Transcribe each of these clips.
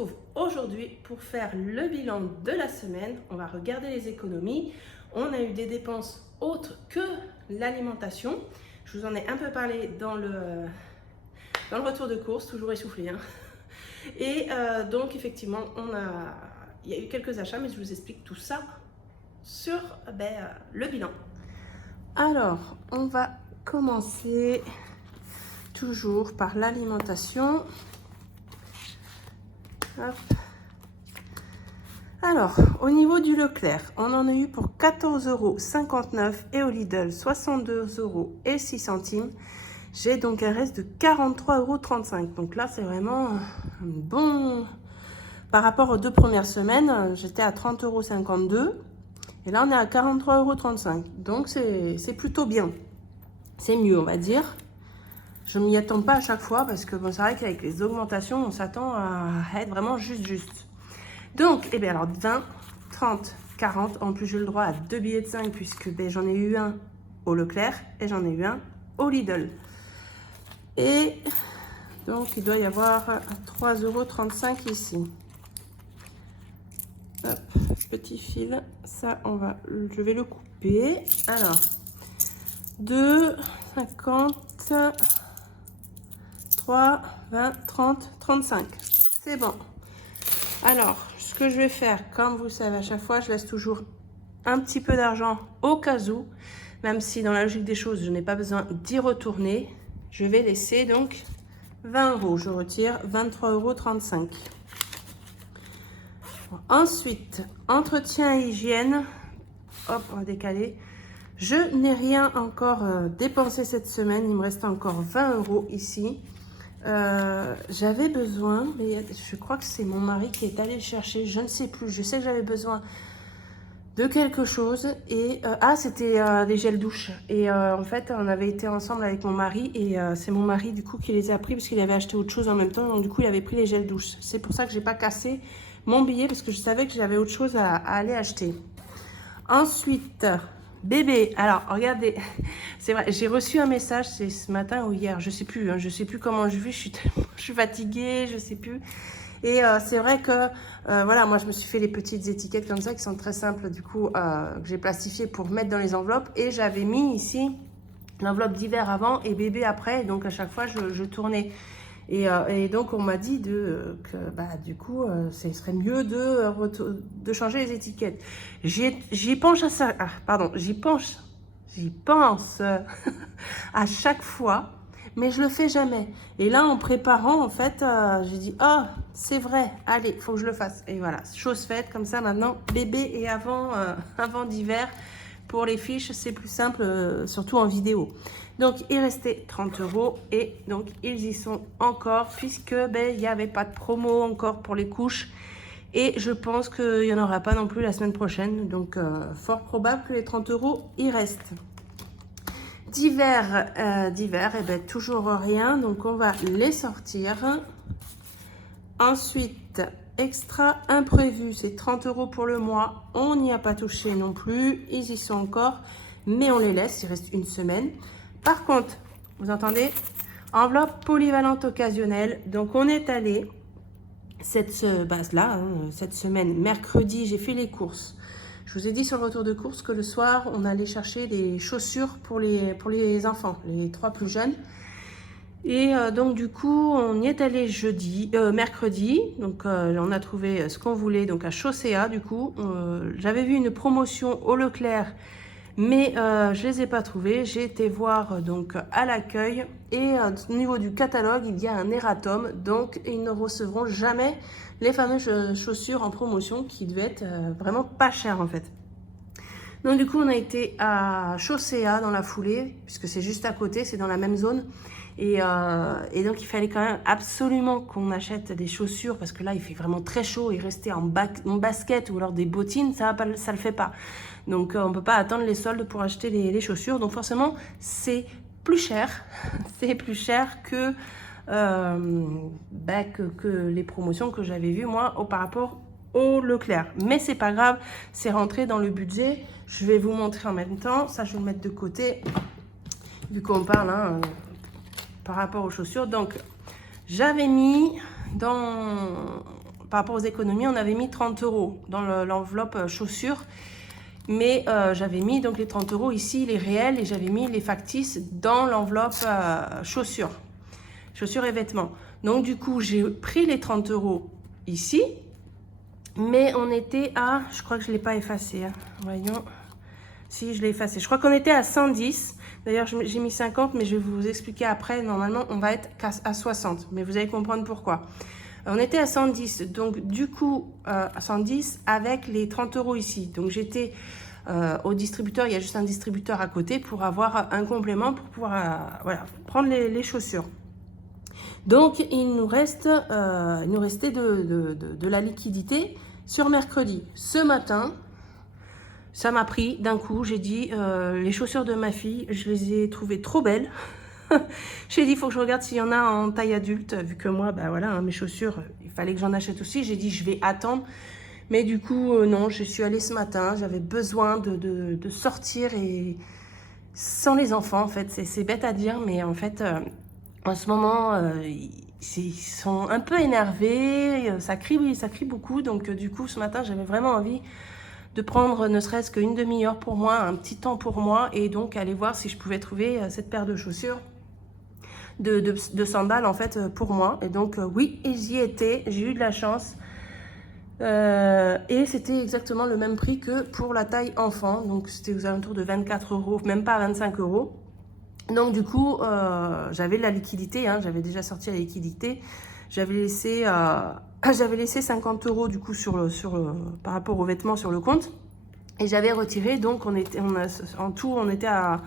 retrouve aujourd'hui pour faire le bilan de la semaine. On va regarder les économies. On a eu des dépenses autres que l'alimentation. Je vous en ai un peu parlé dans le retour de course, toujours essoufflé. Hein. Et donc effectivement, il y a eu quelques achats, mais je vous explique tout ça sur le bilan. Alors, on va commencer toujours par l'alimentation. Hop. Alors, au niveau du Leclerc, on en a eu pour 14,59 € et au Lidl 62,06 €. J'ai donc un reste de 43,35 €. Donc là, c'est vraiment bon. Par rapport aux 2 premières semaines, j'étais à 30,52 € et là, on est à 43,35 €. Donc, c'est plutôt bien. C'est mieux, on va dire. Je ne m'y attends pas à chaque fois parce que bon, c'est vrai qu'avec les augmentations, on s'attend à être vraiment juste. Donc, eh bien alors 20, 30, 40. En plus, j'ai le droit à 2 billets de 5 puisque j'en ai eu un au Leclerc et j'en ai eu un au Lidl. Et donc, il doit y avoir 3,35 € ici. Hop, petit fil. Ça, je vais le couper. Alors, 2, 50... 3, 20, 30, 35. C'est bon. Alors, ce que je vais faire, comme vous le savez, à chaque fois, je laisse toujours un petit peu d'argent au cas où. Même si dans la logique des choses, je n'ai pas besoin d'y retourner. Je vais laisser donc 20 €. Je retire 23,35 €. Ensuite, entretien et hygiène. Hop, on va décaler. Je n'ai rien encore dépensé cette semaine. Il me reste encore 20 € ici. J'avais besoin, mais je crois que c'est mon mari qui est allé le chercher, je ne sais plus, je sais que j'avais besoin de quelque chose et c'était des gels douche et en fait on avait été ensemble avec mon mari et c'est mon mari du coup qui les a pris parce qu'il avait acheté autre chose en même temps, donc du coup il avait pris les gels douche. C'est pour ça que j'ai pas cassé mon billet parce que je savais que j'avais autre chose à aller acheter. Ensuite, bébé, alors regardez, c'est vrai, j'ai reçu un message, c'est ce matin ou hier, je sais plus comment je vis, je suis fatiguée, je sais plus. Et c'est vrai que, voilà, moi je me suis fait les petites étiquettes comme ça qui sont très simples, du coup, que j'ai plastifiées pour mettre dans les enveloppes. Et j'avais mis ici l'enveloppe d'hiver avant et bébé après, et donc à chaque fois je tournais. Et donc on m'a dit que du coup ce serait mieux de changer les étiquettes. J'y pense à ça. Ah, pardon, j'y pense à chaque fois, mais je le fais jamais. Et là en préparant en fait, j'ai dit oh c'est vrai, allez faut que je le fasse. Et voilà, chose faite comme ça maintenant. Bébé et avant d'hiver. Pour les fiches, c'est plus simple, surtout en vidéo. Donc, il restait 30 € et donc, ils y sont encore puisque il n'y avait pas de promo encore pour les couches. Et je pense qu'il n'y en aura pas non plus la semaine prochaine. Donc, fort probable que les 30 € y restent. D'hiver, toujours rien. Donc, on va les sortir. Ensuite, extra imprévu, c'est 30 € pour le mois. On n'y a pas touché non plus. Ils y sont encore, mais on les laisse. Il reste une semaine. Par contre, vous entendez, enveloppe polyvalente occasionnelle. Donc, on est allé cette semaine, mercredi, j'ai fait les courses. Je vous ai dit sur le retour de course que le soir, on allait chercher des chaussures pour les enfants, les 3 plus jeunes. Et donc du coup, on y est allé mercredi, donc on a trouvé ce qu'on voulait, donc à Chaussea du coup. J'avais vu une promotion au Leclerc, mais je les ai pas trouvées. J'ai été voir donc à l'accueil et au niveau du catalogue, il y a un erratum, donc ils ne recevront jamais les fameuses chaussures en promotion qui devaient être vraiment pas chères en fait. Donc du coup, on a été à Chaussea dans la foulée, puisque c'est juste à côté, c'est dans la même zone. Et donc, il fallait quand même absolument qu'on achète des chaussures parce que là, il fait vraiment très chaud et rester en basket ou alors des bottines, ça le fait pas. Donc, on peut pas attendre les soldes pour acheter les chaussures. Donc, forcément, c'est plus cher. C'est plus cher que les promotions que j'avais vues, moi, par rapport au Leclerc. Mais c'est pas grave, c'est rentré dans le budget. Je vais vous montrer en même temps. Ça, je vais le mettre de côté, vu qu'on parle, hein, par rapport aux chaussures. Donc, j'avais mis par rapport aux économies, on avait mis 30 € dans l'enveloppe chaussures. Mais j'avais mis donc les 30 € ici, les réels, et j'avais mis les factices dans l'enveloppe chaussures et vêtements. Donc du coup, j'ai pris les 30 € ici, mais on était à, je crois que je ne l'ai pas effacé, hein. Voyons, si je l'ai effacé. Je crois qu'on était à 110, d'ailleurs j'ai mis 50, mais je vais vous expliquer après. Normalement, on va être à 60, mais vous allez comprendre pourquoi. On était à 110, donc du coup, à 110 avec les 30 € ici. Donc j'étais au distributeur, il y a juste un distributeur à côté pour avoir un complément pour pouvoir voilà, prendre les chaussures. Donc il nous restait de la liquidité sur mercredi. Ce matin, ça m'a pris d'un coup, j'ai dit les chaussures de ma fille, je les ai trouvées trop belles. J'ai dit, il faut que je regarde s'il y en a en taille adulte, vu que moi, bah voilà, hein, mes chaussures, il fallait que j'en achète aussi. J'ai dit, je vais attendre. Mais du coup, non, je suis allée ce matin. J'avais besoin de sortir et sans les enfants, en fait. C'est bête à dire, mais en fait, en ce moment, ils sont un peu énervés. Ça crie beaucoup. Donc, du coup, ce matin, j'avais vraiment envie de prendre ne serait-ce qu'une demi-heure pour moi, un petit temps pour moi, et donc aller voir si je pouvais trouver cette paire de chaussures. De sandales en fait pour moi. Et donc oui, et j'y étais, j'ai eu de la chance. Et c'était exactement le même prix que pour la taille enfant. Donc c'était aux alentours de 24 €, même pas 25 €. Donc du coup, j'avais la liquidité, hein, j'avais déjà sorti la liquidité. J'avais laissé 50 € du coup par rapport aux vêtements sur le compte. Et j'avais retiré, donc en tout, on était à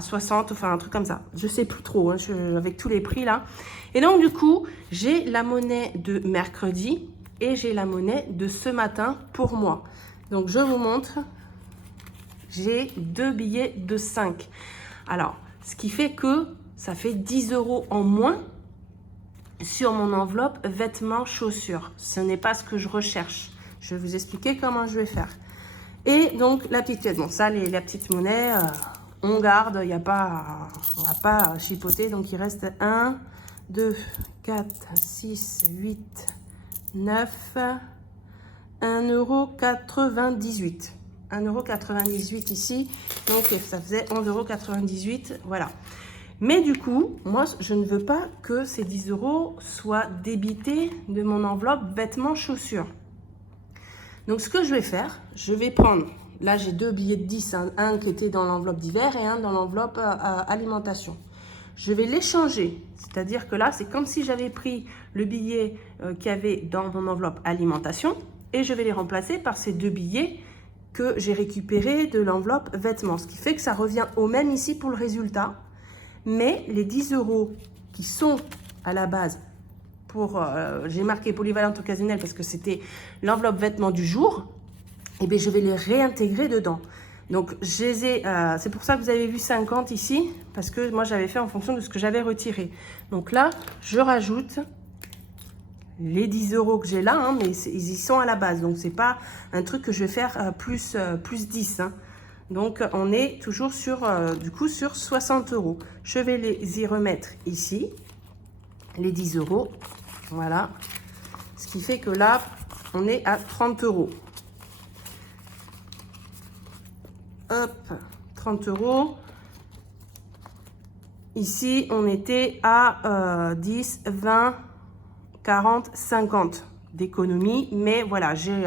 60, enfin un truc comme ça. Je sais plus trop, hein, avec tous les prix là. Et donc du coup, j'ai la monnaie de mercredi et j'ai la monnaie de ce matin pour moi. Donc je vous montre, j'ai 2 billets de 5. Alors, ce qui fait que ça fait 10 € en moins sur mon enveloppe vêtements, chaussures. Ce n'est pas ce que je recherche. Je vais vous expliquer comment je vais faire. Et donc la petite pièce, bon ça, la petite monnaie... on garde, on va pas chipoter, donc il reste 1, 2, 4, 6, 8, 9, 1,98 €. 1,98 € ici, donc ça faisait 11,98 €, voilà. Mais du coup, moi, je ne veux pas que ces 10 € soient débités de mon enveloppe vêtements, chaussures. Donc, ce que je vais faire, je vais prendre... Là, j'ai 2 billets de 10, hein, un qui était dans l'enveloppe d'hiver et un dans l'enveloppe alimentation. Je vais les changer, c'est-à-dire que là, c'est comme si j'avais pris le billet qu'il y avait dans mon enveloppe alimentation et je vais les remplacer par ces 2 billets que j'ai récupérés de l'enveloppe vêtements. Ce qui fait que ça revient au même ici pour le résultat. Mais les 10 € qui sont à la base pour... j'ai marqué polyvalente occasionnelle parce que c'était l'enveloppe vêtements du jour. Et bien, je vais les réintégrer dedans. Donc, c'est pour ça que vous avez vu 50 ici, parce que moi, j'avais fait en fonction de ce que j'avais retiré. Donc là, je rajoute les 10 € que j'ai là, hein, mais ils y sont à la base. Donc, c'est pas un truc que je vais faire plus 10. Hein. Donc, on est toujours du coup, sur 60 €. Je vais les y remettre ici, les 10 €. Voilà. Ce qui fait que là, on est à 30 €. Hop, 30 €. Ici, on était à 10, 20, 40, 50 d'économie. Mais voilà, j'ai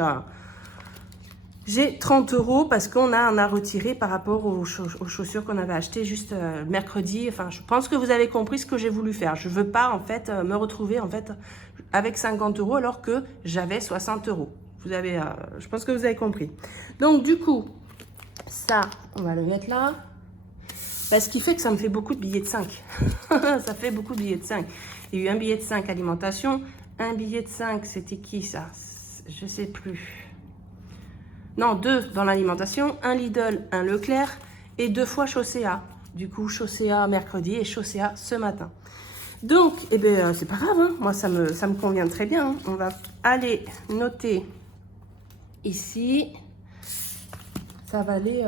30 € parce qu'on a retiré par rapport aux chaussures qu'on avait achetées juste mercredi. Enfin, je pense que vous avez compris ce que j'ai voulu faire. Je ne veux pas, en fait, me retrouver, en fait, avec 50 € alors que j'avais 60 €. Je pense que vous avez compris. Donc, du coup... Ça, on va le mettre là. Bah, ce qui fait que ça me fait beaucoup de billets de 5. Ça fait beaucoup de billets de 5. Il y a eu un billet de 5 alimentation. Un billet de 5, c'était qui ça? Je sais plus. Non, 2 dans l'alimentation. Un Lidl, un Leclerc. Et 2 fois Chaussea. Du coup, Chaussea mercredi et Chaussea ce matin. Donc, eh ben, c'est pas grave. Hein. Moi, ça me convient très bien. Hein. On va aller noter ici... Ça va aller,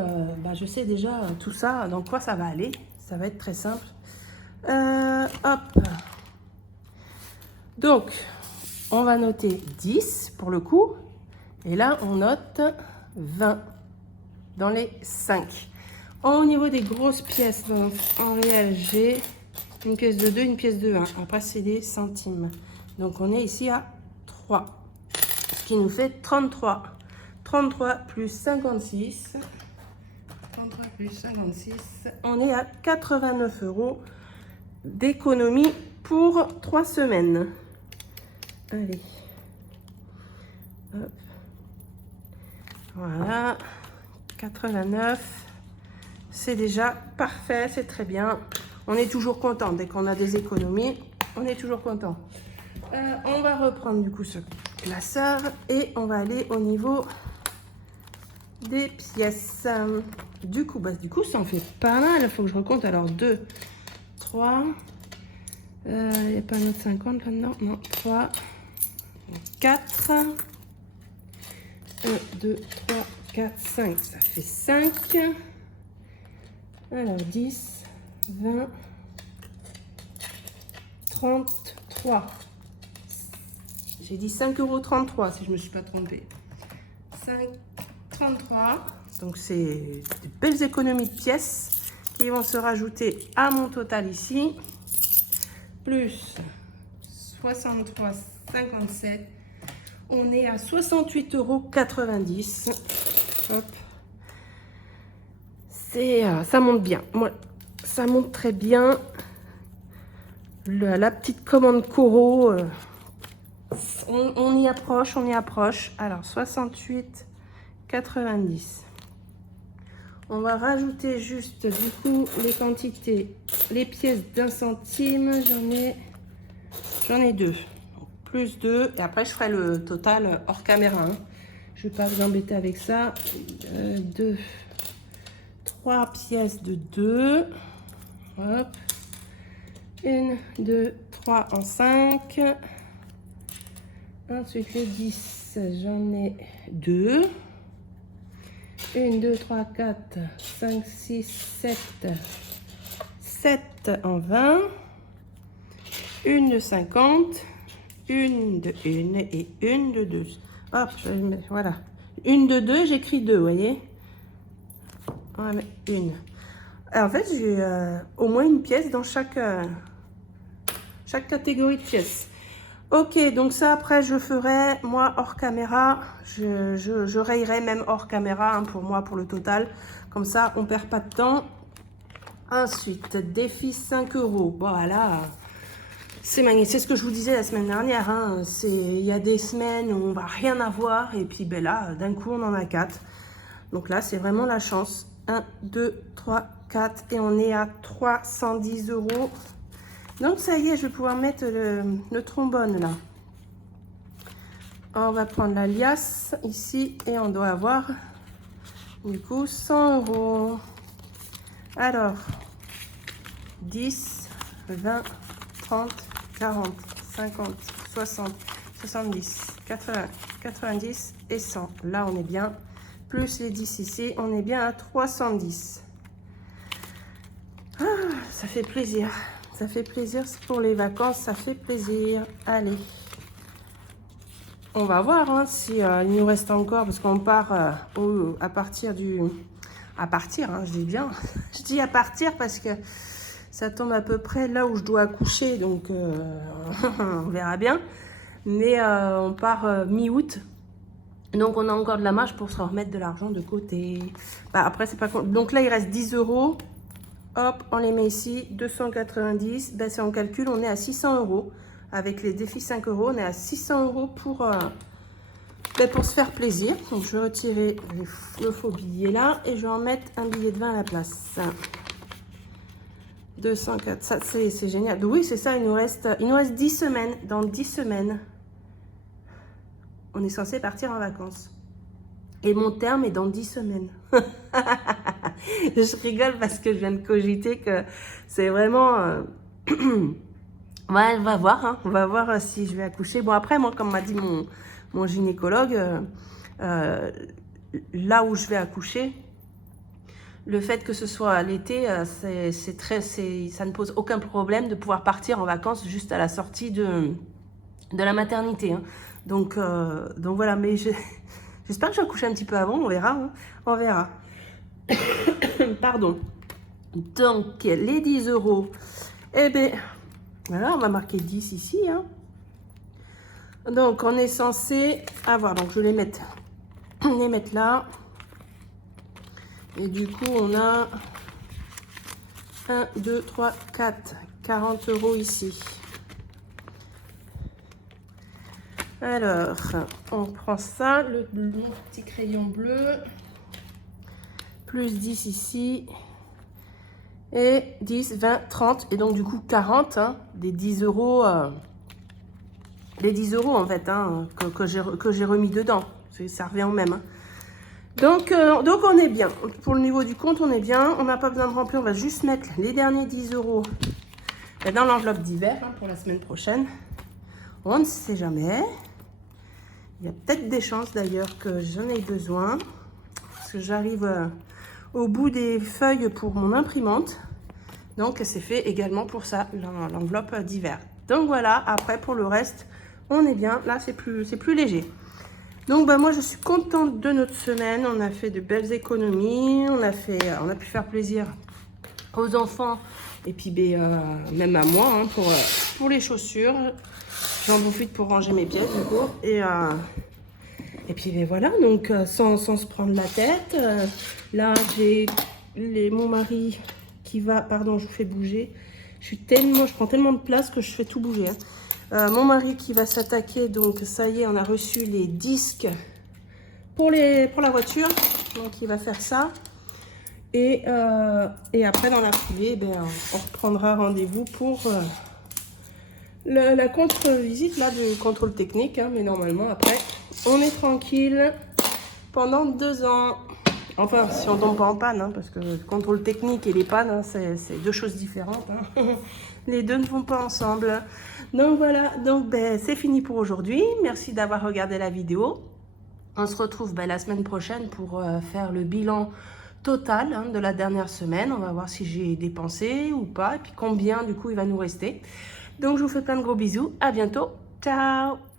je sais déjà tout ça, dans quoi ça va aller. Ça va être très simple. Hop. Donc, on va noter 10 pour le coup. Et là, on note 20 dans les 5. Au niveau des grosses pièces, donc, en réel, j'ai une pièce de 2, une pièce de 1. Après, c'est des centimes. Donc, on est ici à 3. Ce qui nous fait 33. 33 plus 56. 33 plus 56. On est à 89 € d'économie pour 3 semaines. Allez. Hop. Voilà. 89. C'est déjà parfait, c'est très bien. On est toujours content. Dès qu'on a des économies, on est toujours content. On va reprendre du coup ce classeur et on va aller au niveau des pièces. Du coup, ça en fait pas mal. Il faut que je recompte. Alors, 2, 3. Il n'y a pas un autre 50 là-dedans. Non, 3, 4. 1, 2, 3, 4, 5. Ça fait 5. Alors, 10, 20, 33. J'ai dit 5,33 € si je ne me suis pas trompée. 5,33. Donc, c'est des belles économies de pièces qui vont se rajouter à mon total ici. Plus 63,57. On est à 68,90 €. Hop. Ça monte bien. Ouais, ça monte très bien. La petite commande Coro, on y approche, on y approche. Alors, 68,90. On va rajouter juste, du coup, les quantités. Les pièces d'1 centime, j'en ai 2. Donc, plus 2. Et après, je ferai le total hors caméra. Hein. Je ne vais pas vous embêter avec ça. 2. 3 pièces de 2. Hop. 1, 2, 3 en 5. Ensuite, les 10, j'en ai 2. 1, 2, 3, 4, 5, 6, 7. 7 en 20. Une de 50. Une de 1 et une de 2. Hop, voilà. Une de 2, j'écris 2, vous voyez. On va mettre une. Alors, en fait, j'ai au moins une pièce dans chaque catégorie de pièces. Ok, donc ça, après, je ferai, moi, hors caméra. Je rayerai même hors caméra, hein, pour moi, pour le total. Comme ça, on perd pas de temps. Ensuite, défi 5 €. Voilà. C'est magnifique. C'est ce que je vous disais la semaine dernière. Hein. Il y a des semaines où on va rien avoir. Et puis, ben là, d'un coup, on en a 4. Donc là, c'est vraiment la chance. 1, 2, 3, 4. Et on est à 310 €. Donc, ça y est, je vais pouvoir mettre le trombone là. On va prendre la liasse ici. Et on doit avoir, du coup, 100 €. Alors, 10, 20, 30, 40, 50, 60, 70, 80, 90 et 100. Là, on est bien. Plus les 10 ici, on est bien à 310. Ah, ça fait plaisir. Ça fait plaisir, c'est pour les vacances, ça fait plaisir. Allez. On va voir hein, si il nous reste encore, parce qu'on part à partir du... À partir, hein, je dis bien. Je dis à partir parce que ça tombe à peu près là où je dois accoucher, donc on verra bien. Mais on part mi-août. Donc, on a encore de la marge pour se remettre de l'argent de côté. Bah, après, c'est pas... Donc là, il reste 10 €. Hop, on les met ici. 290. Ben, si on calcule, on est à 600 €. Avec les défis 5 €, on est à 600 € pour se faire plaisir. Donc, je vais retirer le faux billet là. Et je vais en mettre un billet de 20 à la place. 204. Ça, c'est génial. Oui, c'est ça. Il nous reste 10 semaines. Dans 10 semaines. On est censé partir en vacances. Et mon terme est dans 10 semaines. Je rigole parce que je viens de cogiter que c'est vraiment... Ouais, on va voir. Hein. On va voir si je vais accoucher. Bon, après, moi, comme m'a dit mon gynécologue, là où je vais accoucher, le fait que ce soit l'été, ça ne pose aucun problème de pouvoir partir en vacances juste à la sortie de la maternité. Hein. Donc voilà, mais j'espère que je vais coucher un petit peu avant, on verra. Hein. On verra. Pardon. Donc, les 10 €, eh bien, voilà, on va marquer 10 ici. Hein. Donc, on est censé avoir, donc je vais les mettre là. Et du coup, on a 1, 2, 3, 4, 40 € ici. Alors, on prend ça, mon petit crayon bleu, plus 10 ici, et 10, 20, 30, et donc du coup 40, hein, des 10 €, les 10 € en fait, hein, que j'ai remis dedans, ça revient au même. Hein. Donc on est bien, pour le niveau du compte on est bien, on n'a pas besoin de remplir, on va juste mettre les derniers 10 € dans l'enveloppe d'hiver hein, pour la semaine prochaine, on ne sait jamais. Il y a peut-être des chances d'ailleurs que j'en ai besoin, parce que j'arrive au bout des feuilles pour mon imprimante. Donc c'est fait également pour ça, l'enveloppe d'hiver. Donc voilà, après pour le reste, on est bien. Là c'est plus léger. Donc moi je suis contente de notre semaine. On a fait de belles économies, on a pu faire plaisir aux enfants et puis même à moi hein, pour les chaussures. J'en profite pour ranger mes pièces du coup. Et puis voilà, donc sans se prendre la tête. Là, j'ai mon mari qui va... Pardon, je vous fais bouger. Je prends tellement de place que je fais tout bouger. Hein. Mon mari qui va s'attaquer, donc ça y est, on a reçu les disques pour la voiture. Donc il va faire ça. Et après, dans la foulée, on reprendra rendez-vous pour... la contre-visite là du contrôle technique, hein, mais normalement après on est tranquille pendant 2 ans. Enfin, si on tombe pas en panne, hein, parce que le contrôle technique et les pannes, hein, c'est 2 choses différentes. Hein. Les deux ne vont pas ensemble. Donc voilà, donc c'est fini pour aujourd'hui. Merci d'avoir regardé la vidéo. On se retrouve la semaine prochaine pour faire le bilan total hein, de la dernière semaine. On va voir si j'ai dépensé ou pas, et puis combien du coup il va nous rester. Donc, je vous fais plein de gros bisous. À bientôt. Ciao!